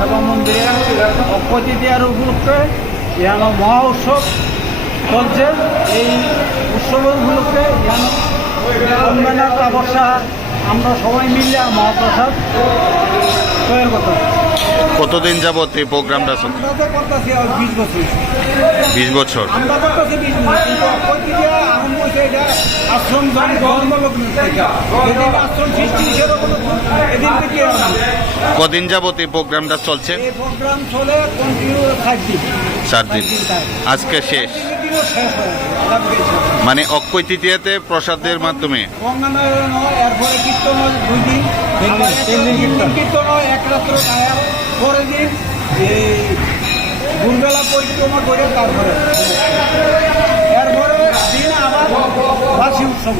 সেবা মন্দিরে অক্ষয় তৃতীয়ার উপলক্ষে এখানে মহা উৎসব চলছে। এই উৎসবের উপলক্ষে এখানে বর্ষা আমরা সবাই মিলে মহাপ্রসাদ তৈরি করতে। কতদিন যাবত এই প্রোগ্রামটা চলছে? আমরা তো করতেছি 20 বছর। 20 বছর। আমরা করতেছি 20 বছর, কিন্তু অক্ষয় তৃতীয়া আরম্ভ হয়েছে এটা আশ্রম জন্মলগ্ন থেকে। যেদিন আশ্রম সৃষ্টি সেরকম এদিন থেকে কদিন যাবত এই প্রোগ্রামটা চলছে? এই প্রোগ্রাম চলে কন্টিনিউ 4 দিন। 4 দিন। আজকে শেষ, দিনও শেষ হয়। মানে অক্ষয় তৃতীয়াতে প্রসাদের মাধ্যমে গঙ্গানয়ন হয়, এরপরে কীর্তন হয় 2 দিন, 3 দিন কীর্তন হয়, এক রাত্র গায়া, পরের দিন এই ভোরবেলা পরিক্রমা করে তারপরে এরপরে দিন আবার বাসি উৎসব।